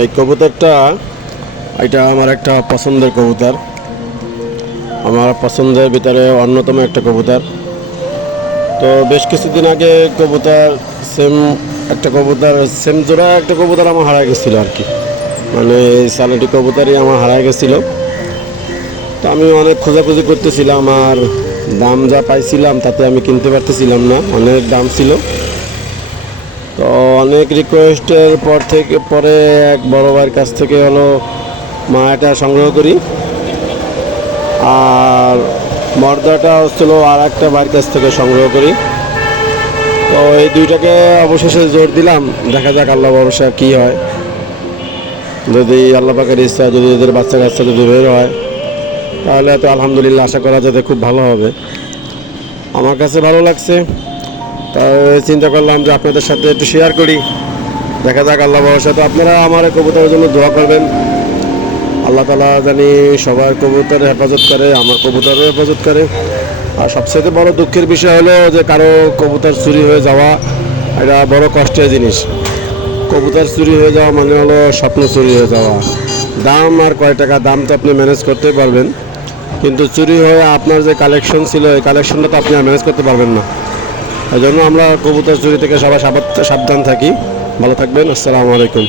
এই কবুতরটা এটা আমার একটা পছন্দের কবুতর, আমার পছন্দের ভিতরে অন্যতম একটা কবুতর। তো বেশ কিছুদিন আগে কবুতর সেম একটা কবুতর সেম জোড়া একটা কবুতর আমার হারায় গেছিলো আর কি, মানে এই সালেটি কবুতরই আমার হারায় গেছিলো। তো আমি অনেক খোঁজাখুঁজি করতেছিলাম, আর দাম যা পাইছিলাম তাতে আমি কিনতে পারতেছিলাম না, অনেক দাম ছিল। তো অনেক রিকোয়েস্টের পরে এক বড় ভাইয়ের কাছ থেকে হলো মা এটা সংগ্রহ করি, আর মর্দাটা হচ্ছিল আর একটা ভাইয়ের কাছ থেকে সংগ্রহ করি। তো এই দুইটাকে অবশেষে জোর দিলাম, দেখা যাক আল্লাহ ভরসা কী হয়। যদি আল্লাহ পাকের ইচ্ছা, যদি এদের বাচ্চা কাচ্চা যদি বের হয় তাহলে তো আলহামদুলিল্লাহ, আশা করা যাতে খুব ভালো হবে। আমার কাছে ভালো লাগছে, তাই চিন্তা করলাম যে আপনাদের সাথে একটু শেয়ার করি। দেখা যাক আল্লাহ ভরসা। তো আপনারা আমার কবুতরের জন্য দোয়া করবেন, আল্লাহ তাআলা জানি সবার কবুতরের হেফাজত করে, আমার কবুতরের হেফাজত করে। আর সবচেয়ে বড় দুঃখের বিষয় হলো যে কারো কবুতর চুরি হয়ে যাওয়া, এটা বড় কষ্টের জিনিস। কবুতর চুরি হয়ে যাওয়া মানে হলো স্বপ্ন চুরি হয়ে যাওয়া। দাম আর কয় টাকা, দাম তো আপনি ম্যানেজ করতে পারবেন, কিন্তু চুরি হয়ে আপনার যে কালেকশন ছিল এই কালেকশনটা তো আপনি আর ম্যানেজ করতে পারবেন না। এই জন্য আমরা কবুতর চুরি থেকে সবাই সাবধান থাকি। ভালো থাকবেন। আসসালামু আলাইকুম।